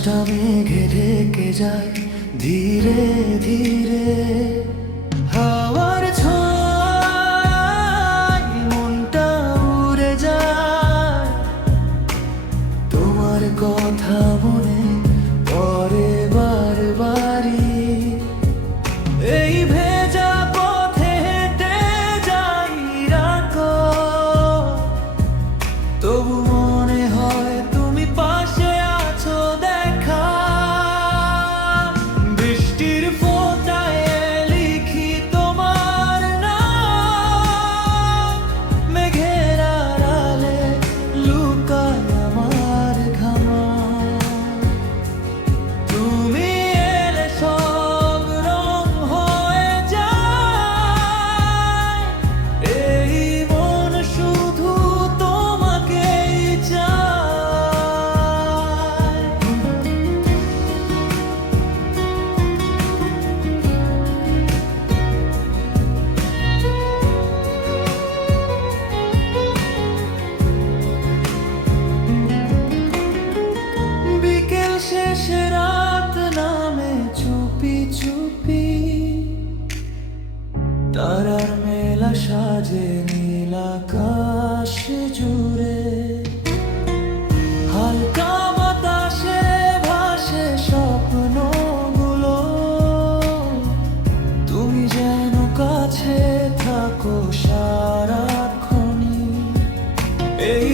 আকাশটা মেঘে ঢেকে যায় ধীরে ধীরে, হাওয়ার ছোঁয়ায় মনটা উড়ে যায়। তোমার কথা মনে পড়ে বারবারই, এই ভেজা পথে হেঁটে যাই রাখো, তবু মনে হয় তুমি পাশে আছো দেখা। বৃষ্টির ফোঁটায় লিখি তোমার নাম, মেঘের আড়ালে লুকায় আমার ঘামা। তুমি এলে সব রং হয়ে যায়, এই মন শুধু তোমাকেই চায়। বিকেল শেষে রাত নামে চুপি চুপি, তারার মেলা সাজে নীল আকাশ জুড়ে। হালকা বাতাসে ভাসে স্বপ্নগুলো, তুমি যেন কাছে থাকো সারাক্ষণই। এই